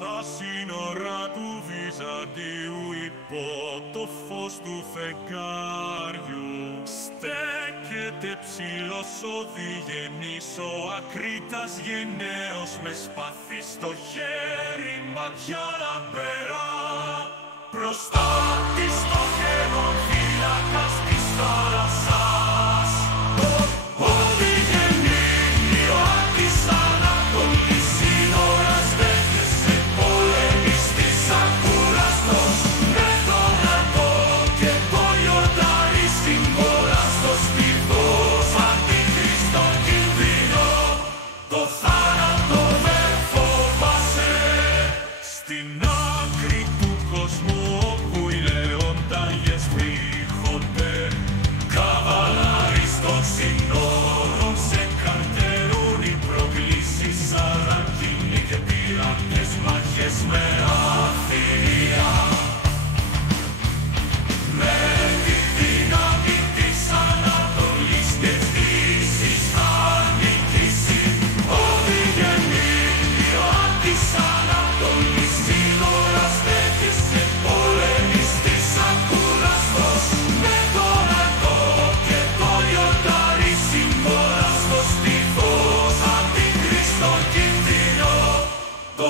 Στα σύνορα του Βυζαντίου υπό το φως του φεγγάριου στέκεται ψηλός ο διγενής, ο Ακρίτας γενναίος με σπαθί στο χέρι, ματιά λαμπερά. Μπροστά της το γέμον φύλακας της θάλασσας, ο διγενής Ιωάννης Ανατολής σύνορας δέχεσαι πολέμης της ακούραστος, με τον λαό και το λιοντάρι συμπόραστος, στιβός αντιχρίστο κινδύνο, το θάνατο δεν φοβάσαι. Στην άκρη του κόσμου όπου οι λεοντάγιες βήχονται, καβαλάρι των συνόρων σε καρτερούν οι προκλήσεις, αρακίνοι και τυραννές μάχες με αφηρία. Με τη δύναμη της Ανατολής και Δύσης θα νικήσει ο διγενής Ιωάννης Ανατολής, σύνορας δέχεσαι πολέμης της ακούραστος, με τον λαό και το λιοντάρι συμπόραστος, στιβός αντιχρίστο κινδύνο, το